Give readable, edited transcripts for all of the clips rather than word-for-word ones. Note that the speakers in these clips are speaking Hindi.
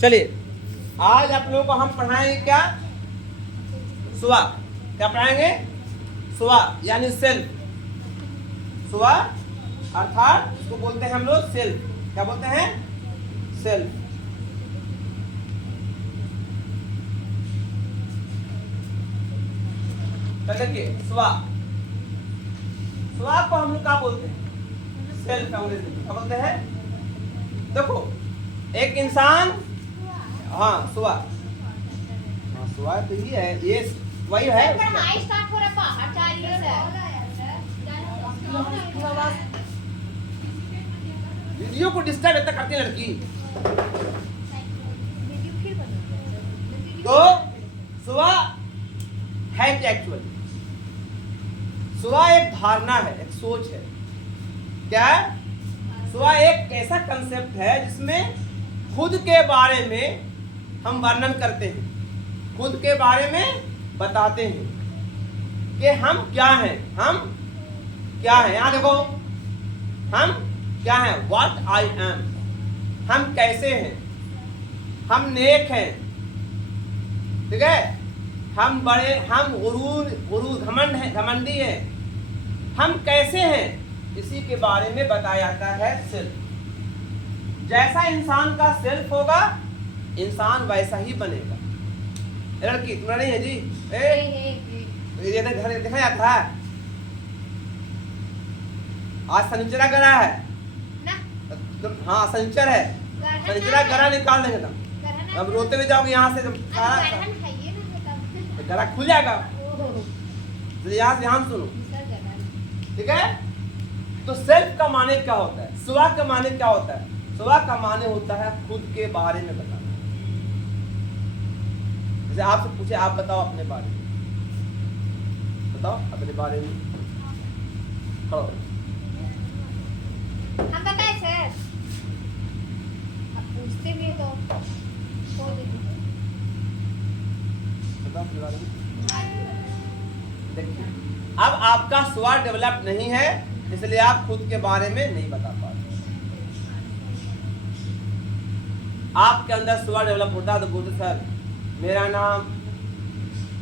चलिए आज आप लोगों को हम पढ़ाएंगे क्या? स्व। क्या पढ़ाएंगे? स्व यानी सेल्फ। स्व अर्थात इसको बोलते हैं हम लोग सेल्फ। क्या बोलते हैं? सेल्फ। तो देखिए स्व, स्व को हम लोग क्या बोलते हैं? सेल्फ अंग्रेजी में क्या बोलते हैं? देखो एक इंसान, हाँ स्व, हाँ स्व तो ही है, ये वही है। पढ़ाई स्टार्ट हो रहा है, बाहर जा रही है वीडियो को डिस्टर्ब इतना करती है लड़की। तो स्व है क्या एक्चुअली? स्व एक धारणा है, एक सोच है। क्या है? स्व एक ऐसा कंसेप्ट है जिसमें खुद के बारे में हम वर्णन करते हैं, खुद के बारे में बताते हैं कि हम क्या हैं, हम क्या हैं। यहां देखो, हम क्या हैं? What I am. हम कैसे हैं? हम नेक हैं, ठीक है? हम बड़े, हम गुरूर घमंड हैं, घमंडी हैं। हम कैसे हैं इसी के बारे में बताया जाता है सेल्फ। जैसा इंसान का सेल्फ होगा इंसान वैसा ही बनेगा। लड़की तुम्हारा नहीं है जी? ये घर देखा जाता है। आज शनिचरा गरा है ना? हाँ शनिचर है, शनिचरा गरा निकाल देंगे तुम। अब रोते हुए जाओगे यहाँ से, गला खुल जाएगा। तो यहाँ से ध्यान सुनो, ठीक है? तो सेल्फ का माने क्या होता है? स्व का माने क्या होता है? स्व का माने होता है खुद के बारे में बताना। जैसे आपसे पूछे, आप बताओ अपने बारे में, बताओ अपने बारे में। हम बताए सर, अब पूछते भी तो देखिए अब आपका स्व डेवलप नहीं है, इसलिए आप खुद के बारे में नहीं बता पाते। आपके अंदर स्व डेवलप होता तो बोलते सर मेरा नाम,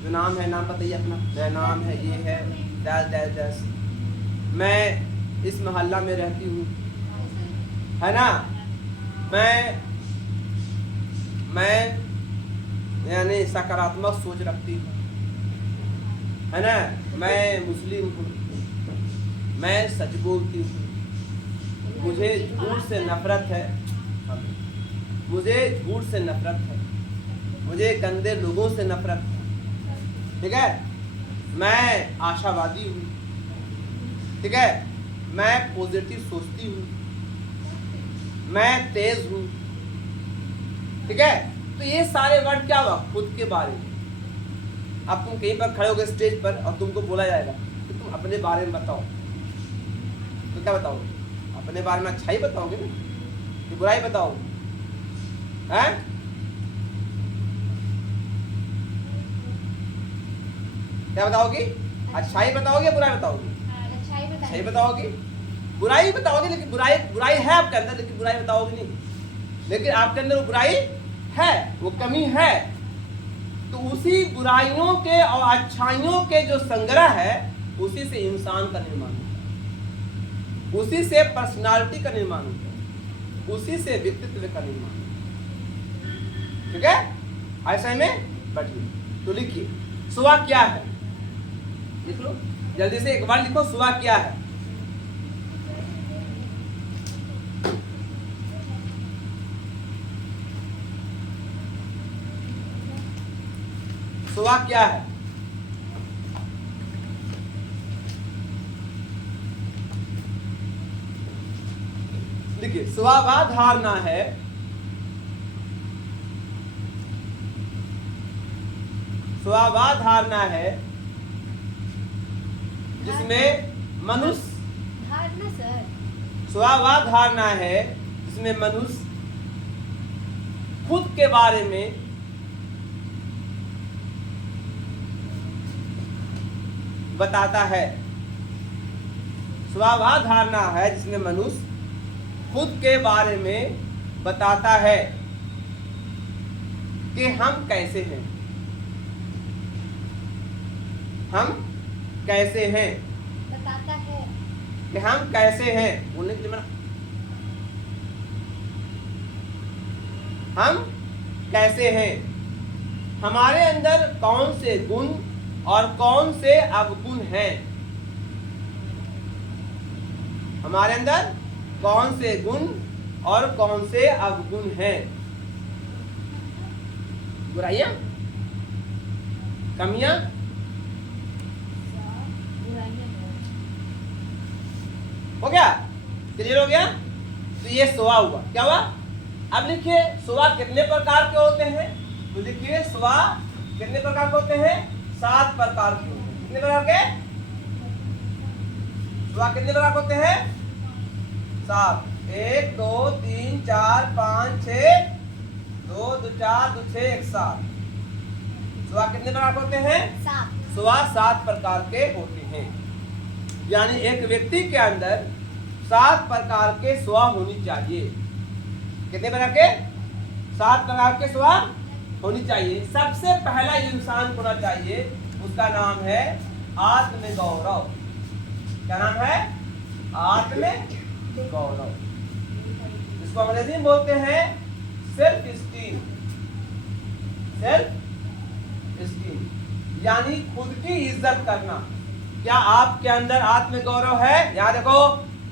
जो नाम है, नाम बताइए अपना। मेरा नाम है ये है, डैश डैश डैश, मैं इस मोहल्ला में रहती हूँ, है ना? मैं यानी सकारात्मक सोच रखती हूँ, है ना? मैं मुस्लिम हूँ, मैं सच बोलती हूँ, मुझे झूठ से नफरत है, मुझे झूठ से नफरत है, मुझे गंदे लोगों से नफरत है, ठीक है? मैं आशावादी हूँ, ठीक है? मैं पॉजिटिव सोचती हूँ, मैं तेज हूँ, ठीक है? तो ये सारे वर्ड क्या हुआ? खुद के बारे में। अब तुम कहीं पर खड़े हो गए स्टेज पर और तुमको बोला जाएगा कि तुम अपने बारे में बताओ, तो क्या बताओगे? अपने बारे में अच्छाई बताओगे ना कि बुराई बताओगे? हैं? क्या बताओगी? अच्छाई बताओगे, बुराई बताओगे? अच्छाई बताओगी, बुराई बताओगे। लेकिन बुराई है आपके अंदर, लेकिन बुराई बताओगे नहीं। लेकिन आपके अंदर वो बुराई है, वो कमी है। तो उसी बुराइयों के और अच्छाइयों के जो संग्रह है, उसी से इंसान का निर्माण होता है, उसी से पर्सनालिटी का निर्माण होता है, उसी से व्यक्तित्व का निर्माण होता है, ठीक है? ऐसे में बैठिए। तो लिखिए स्व क्या है, लिख लो जल्दी से, एक बार लिखो स्व क्या है। स्व क्या है? देखिए स्व धारणा है, स्व धारणा है जिसमें मनुष्य, धारणा सर, स्व धारणा है जिसमें मनुष्य खुद के बारे में बताता है। स्वभाव धारणा है जिसमें मनुष्य खुद के बारे में बताता है। कि हम कैसे हैं, हम कैसे हैं, बताता है। कि हम कैसे हैं, बोलने के लिए मेरा हम कैसे हैं, हमारे अंदर कौन से गुण और कौन से अवगुण हैं, हमारे अंदर कौन से गुण और कौन से अवगुण हैं, बुराइयां, कमियां, हो गया, क्लियर हो गया। तो ये स्वा हुआ, क्या हुआ। अब लिखिए स्वा कितने प्रकार के होते हैं, तो लिखिए स्वा कितने प्रकार के होते हैं, 7 प्रकार के होते हैं। कितने प्रकार के स्वा, कितने प्रकार के होते हैं, 7। 1 2 3 4 5 6 2 2 4 2 6 1 7। स्वा कितने प्रकार के होते हैं, 7। स्वा 7 प्रकार के होते हैं। यानी एक व्यक्ति के अंदर 7 प्रकार के स्वा होनी चाहिए। कितने प्रकार के, 7 प्रकार के स्वा होनी चाहिए। सबसे पहला इंसान होना चाहिए, उसका नाम है आत्मगौरव। क्या नाम है, आत्मगौरव। इसको अंग्रेजी में बोलते हैं सेल्फ स्टीम, सेल्फ स्टीम यानी खुद की इज्जत करना। क्या आपके अंदर आत्मगौरव है, यहाँ देखो।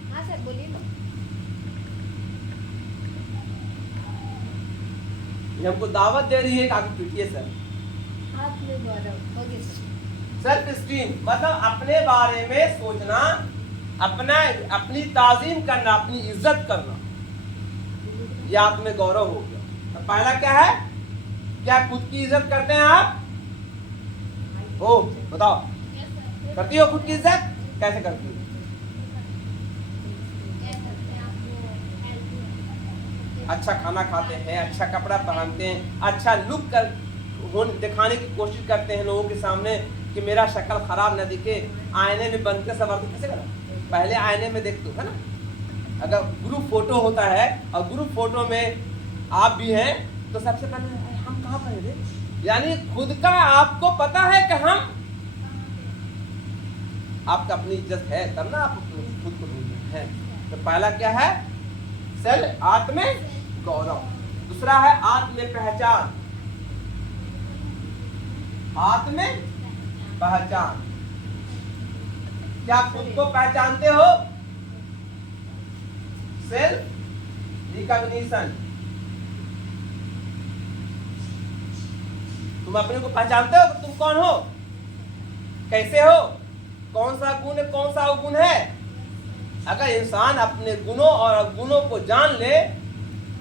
हाँ सर बोलिए ना। ये हमको दावत दे रही है कि आप पीटिए सर। आत्मगौरव, ओके सर। सेल्फ स्टीम मतलब अपने बारे में सोचना, अपनी ताजीम करना, अपनी इज्जत करना, ये आत्मगौरव हो गया। तो पहला क्या है, क्या खुद की इज्जत करते हैं आप, हो बताओ, करती हो खुद की इज्जत, कैसे करती हो, अच्छा खाना खाते हैं, अच्छा कपड़ा पहनते हैं, अच्छा लुक कर दिखाने की कोशिश करते हैं लोगों के सामने कि मेरा शक्ल खराब न दिखे, आईने में बन के सवार कैसे करा, पहले आईने में देखते हो, है ना। अगर ग्रुप फोटो होता है और ग्रुप फोटो में आप भी हैं तो सबसे पहले हम कहाँ पर हैं, यानी खुद का आपको पता है कि हम, आपका अपनी इज्जत है तब ना आप खुद को ढूंढते हैं। तो पहला क्या है, सेल्फ आत्म गौरव। दूसरा है आत्म पहचान, आत्म पहचान। क्या खुद को पहचानते हो, सेल्फ रिकॉग्निशन। तुम अपने को पहचानते हो कि तुम कौन हो, कैसे हो, कौन सा गुण है, कौन सा अवगुण है। अगर इंसान अपने गुणों और अवगुणों को जान ले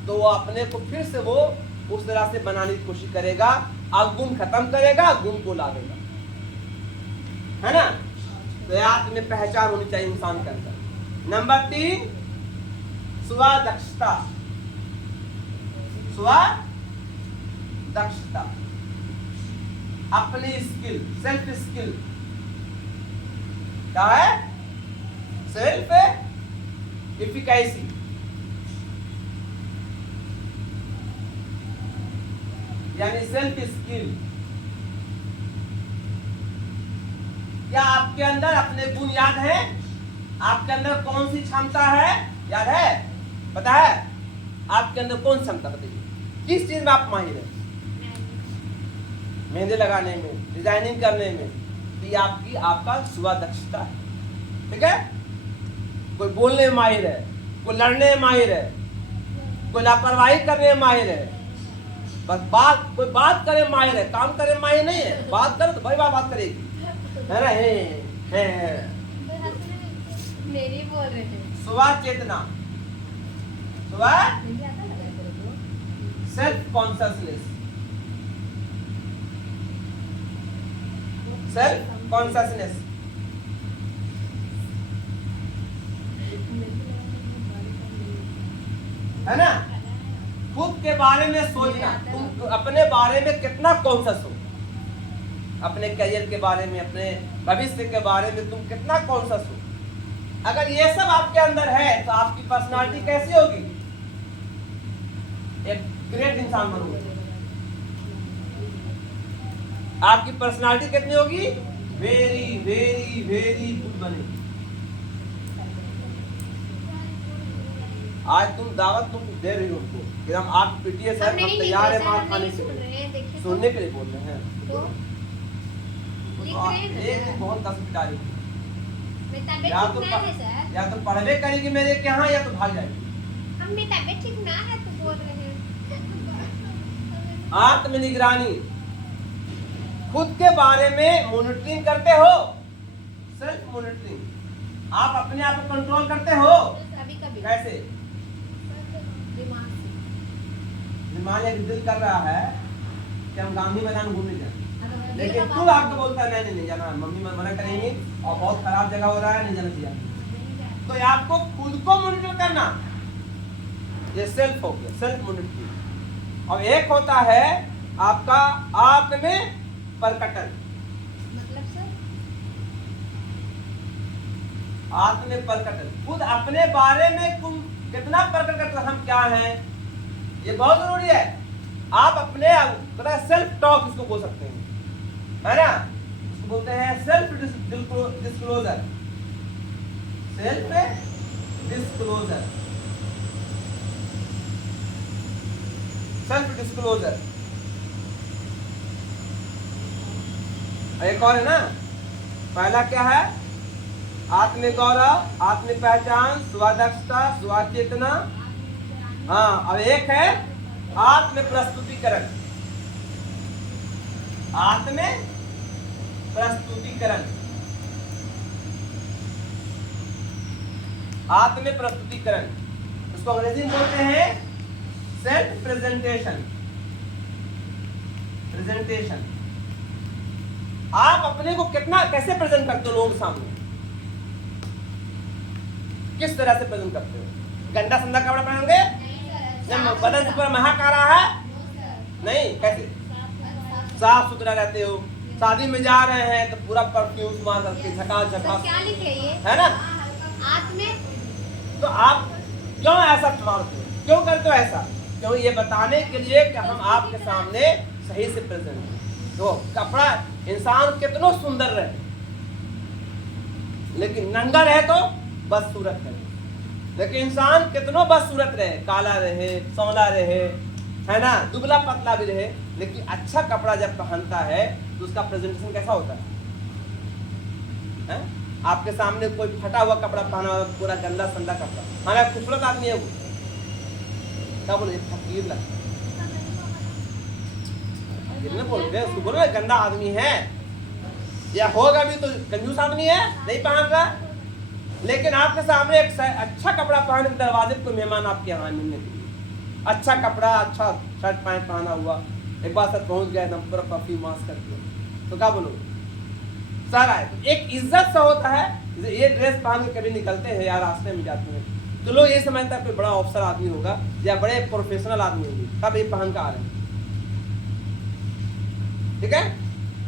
तो वो अपने को फिर से वो उस तरह से बनाने की कोशिश करेगा, अवगुण खत्म करेगा, गुण को ला देगा, है ना। तो आत्म पहचान होनी चाहिए इंसान के अंदर। नंबर 3 स्वदक्षता, स्वदक्षता अपनी स्किल, सेल्फ स्किल। क्या है, सेल्फ एफिकेसी। यानी सेल्फ स्किल। क्या आपके अंदर अपने गुण याद है, आपके अंदर कौन सी क्षमता है, याद है, पता है आपके अंदर कौन क्षमता, बताइए किस चीज में आप माहिर है, मेहंदी लगाने में, डिजाइनिंग करने में, तो ये आपका स्वदक्षता है, ठीक है। कोई बोलने में माहिर है, कोई लड़ने में माहिर है, कोई लापरवाही करने में माहिर है, बस कोई बात करे माहिर है, काम करे माहिर नहीं है, बात करे तो भाई बात करेगी, है ना। है मेरी बोल रहे थे। स्व चेतना, स्व सेल्फ कॉन्शियसनेस, सेल्फ कॉन्शियसनेस, है ना। खुद के बारे में सोचना, तुम अपने बारे में कितना कॉन्शियस हो, अपने करियर के बारे में, अपने भविष्य के बारे में तुम कितना कॉन्शियस हो। अगर ये सब आपके अंदर है तो आपकी पर्सनालिटी कैसी होगी, एक ग्रेट इंसान बनोगे, आपकी पर्सनालिटी कितनी होगी? वेरी वेरी वेरी गुड बनेगी। आज तुम दावत तुम दे रही हो उनको कि हम आप पीटीए सर हम तैयार है मार खाने के लिए, सुनने के लिए बोल रहे हैं। तो एक बहुत 10 पिटारी तबियत या ठीक तो ना है सर, या तो पढ़वे करेगी मेरे के यहाँ या तो भाग जाएगी। हमने तबियत ठीक ना है तो बोल रहे हैं। आत्मनिगरानी, खुद के बारे में मॉनिटरिंग करते हो, सेल्फ मॉनिटरिंग। आप अपने आप को कंट्रोल करते हो कभी कभी कैसे? दिमाग से। दिमाग एक दिल कर रहा है कि हम गांधी मैदान घूमने जाएं, लेकिन दिल तू का आपको बोलता है नहीं नहीं जाना, मम्मी मना करेंगी और बहुत खराब जगह हो रहा है, नहीं जाना चाहिए। तो ये आपको खुद को मॉनिटर करना, ये सेल्फ हो गया, सेल्फ मॉनिटरिंग। और एक होता है आपका आत्म प्रकटन। मतलब सर आत्म प्रकटन, खुद अपने बारे में तुम कितना प्रकट करते हो, हम क्या हैं, ये बहुत जरूरी है। आप अपने सेल्फ टॉक इसको बोल सकते हैं, है ना? इसको बोलते हैं self disclosure, self disclosure, self disclosure. एक और है ना, पहला क्या है? आत्म गौरव, आत्म पहचान, स्वदक्षता, स्वचेतना। हाँ, अब एक है आत्म प्रस्तुतिकरण, आत्म प्रस्तुतिकरण, आत्म प्रस्तुतिकरण। उसको अंग्रेजी में बोलते हैं सेल्फ प्रेजेंटेशन, प्रेजेंटेशन। आप अपने को कितना कैसे प्रेजेंट करते हो लोगों के सामने, किस तरह से प्रेजेंट करते हो? गंदा संदा कपड़ा पहनोगे, बदन से पूरा महक आ रहा है, नहीं, कैसे साफ सुथरा रहते हो? शादी में जा रहे हैं तो पूरा परफ्यूम मार करके झकास झकास, क्या लिखे ये है ना? आत्म, तो आप क्यों ऐसा मारते हो, क्यों करते हो ऐसा? क्यों? ये बताने के लिए कि हम आपके सामने सही से प्रेजेंट। तो कपड़ा इंसान कितना सुंदर रहे, लेकिन नंगा रहे तो बदसूरत है। लेकिन इंसान कितना बदसूरत रहे, काला रहे, सौला रहे, है ना, दुबला पतला भी रहे, लेकिन अच्छा कपड़ा जब पहनता है तो उसका प्रेजेंटेशन कैसा होता है? आपके सामने कोई फटा हुआ कपड़ा पहना हुआ, पूरा गंदा संदा कपड़ा, हालांकि खूबसूरत आदमी है वो, क्या बोले, फकीर लगता है, बोलते उसको बोलो गंदा आदमी है, या होगा भी तो कंजूस आदमी है, नहीं पहन रहा। लेकिन आपके सामने एक अच्छा कपड़ा पहन के दरवाजे पे मेहमान आपके यहाँ मिलने के लिए, अच्छा कपड़ा, अच्छा शर्ट पैंट पहना हुआ, एक बार सर पहुंच गया एकदम पूरा परफ्यूम मास्क करके, तो क्या बोलो सारा है। एक इज्जत सा होता है, ये ड्रेस पहन के कभी निकलते हैं या रास्ते में जाते हैं तो लोग ये समझता है कोई बड़ा ऑफिसर आदमी होगा या बड़े प्रोफेशनल आदमी होंगे, तब ये पहन कर आ रहे हैं, ठीक है।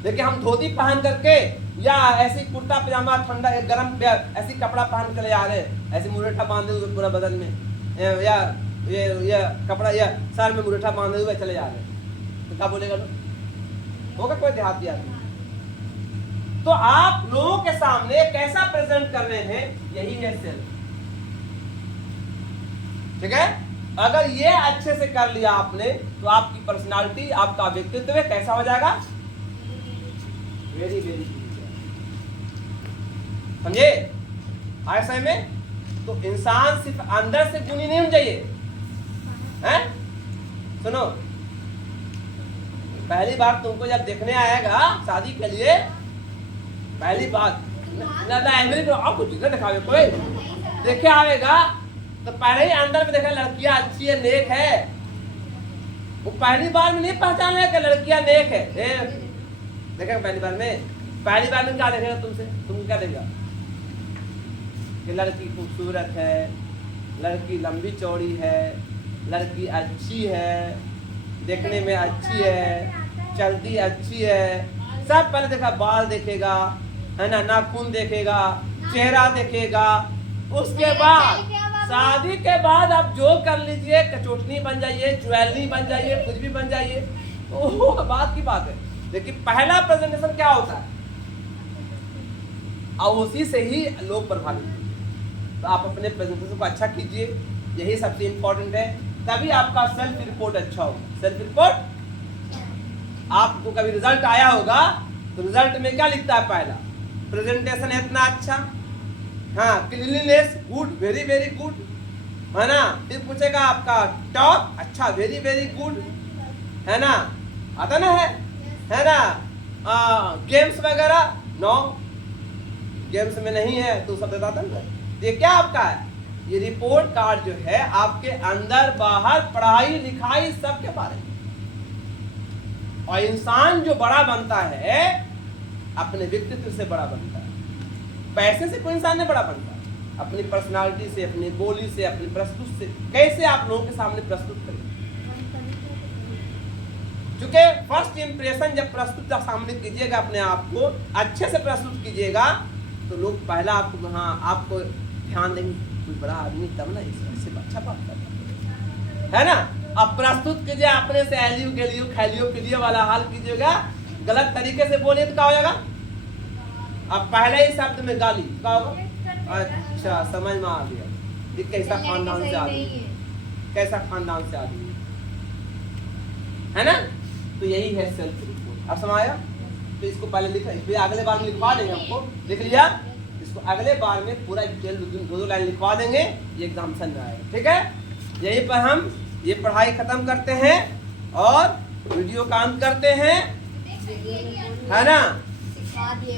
लेकिन हम धोती पहन करके या ऐसी कुर्ता पजामा ठंडा गर्म ऐसी कपड़ा पहन कर आ रहे, ऐसे मुरेठा बांधे हुए पूरा बदन में, या ये कपड़ा या सर में मुरेठा बांधे हुए चले जा रहे, तो क्या बोलेगा लोग? होगा कोई देहाती आदमी? तो आप लोगों के सामने कैसा प्रेजेंट कर रहे हैं, यही है सेल्फ, ठीक है। अगर ये अच्छे से कर लिया आपने तो आपकी पर्सनालिटी, आपका व्यक्तित्व कैसा हो जाएगा? वेरी वेरी, समझे? ऐसे में तो इंसान सिर्फ अंदर से गुणी नहीं होना चाहिए, हैं? सुनो, पहली बार तुमको जब देखने आएगा शादी के लिए, पहली बात आपको दिखावे कोई देखे आएगा तो पहले ही अंदर में देखा लड़कियां अच्छी है, नेक है, वो पहली बार में नहीं पहचान लेगा लड़कियां नेक है। देखेगा पहली बार में क्या देखेगा तुमसे? तुमको क्या देखेगा? कि लड़की खूबसूरत है, लड़की लंबी चौड़ी है, लड़की अच्छी है, देखने में अच्छी है, चलती अच्छी है, सब पहले देखा, बाल देखेगा, है ना, नाखून देखेगा, चेहरा देखेगा, उसके बाद शादी के बाद आप जो कर लीजिए, कचोटनी बन जाइए, ज्वेलरी बन जाइए, कुछ भी बन जाइए, तो बात की बात है। देखिए पहला प्रेजेंटेशन क्या होता है और उसी से ही लोग प्रभावित होते हैं। तो आप अपने प्रेजेंटेशन को अच्छा कीजिए, यही सबसे इम्पोर्टेंट है, तभी आपका सेल्फ रिपोर्ट अच्छा होगा। सेल्फ रिपोर्ट आपको कभी रिजल्ट आया होगा तो रिजल्ट में क्या लिखता है? पहला प्रेजेंटेशन इतना अच्छा, हाँ cleanliness good, very very good, है ना। फिर पूछेगा आपका टॉप अच्छा, वेरी वेरी गुड, है ना, आता ना है ना। गेम्स वगैरह नो, गेम्स में नहीं है तो सब बताता ना। ये क्या आपका है? ये रिपोर्ट कार्ड जो है आपके अंदर बाहर पढ़ाई लिखाई सबके बारे में। और इंसान जो बड़ा बनता है अपने व्यक्तित्व से बड़ा बनता है, पैसे से कोई इंसान नहीं बड़ा बनता, अपनी पर्सनालिटी से, अपनी बोली से, अपनी प्रस्तुत से। कैसे आप लोगों के सामने प्रस्तुत करें, क्योंकि फर्स्ट इंप्रेशन जब प्रस्तुत सामने कीजिएगा अपने आप को अच्छे से प्रस्तुत कीजिएगा तो लोग पहला आपको, हाँ आपको ध्यान देंगे, कोई बड़ा आदमी तब ना इससे अच्छा बात करता है ना। अब प्रस्तुत कीजिए अपने से एलियो गेलियो खैलियो पिलियो वाला हाल कीजिएगा, गलत तरीके से बोलिए तो क्या हो जाएगा? अब पहले ही शब्द में गाली क्या होगा? अच्छा समझ में आ गया, ये कैसा खानदान से आदमी, कैसा खानदान से आदमी है ना। तो यही है सेल्फ रिपोर्ट। अब समझ आया? तो इसको पहले लिखा, फिर अगले बार में लिखवा देंगे, हमको लिख लिया, इसको अगले बार में पूरा डिटेल दो लाइन लिखवा देंगे, ये एग्जामिनेशन में आएगा। ठीक है, यहीं पर हम ये पढ़ाई खत्म करते हैं और वीडियो का अंत करते हैं, है ना। सिखा दिए